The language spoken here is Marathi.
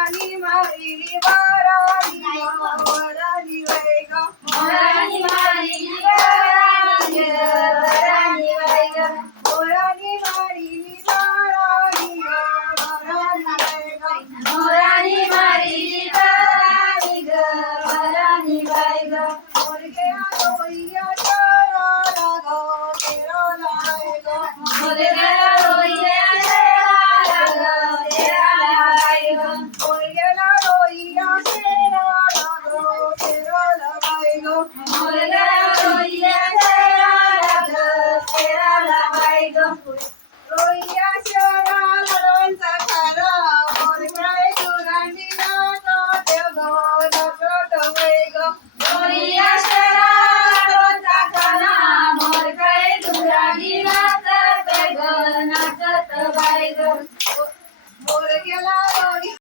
मोरानी मारिली वारानी वरानी वै ग मोरानी मारिली वारानी वरानी वै ग मोरानी मारिली वारानी वरानी वै ग मोरानी मारिली वारानी वरानी वै ग मुर्ग्या रोइया चारा लागा तेरा लाय ग मुर्गा रोइया तेरा लाग तेरा लाग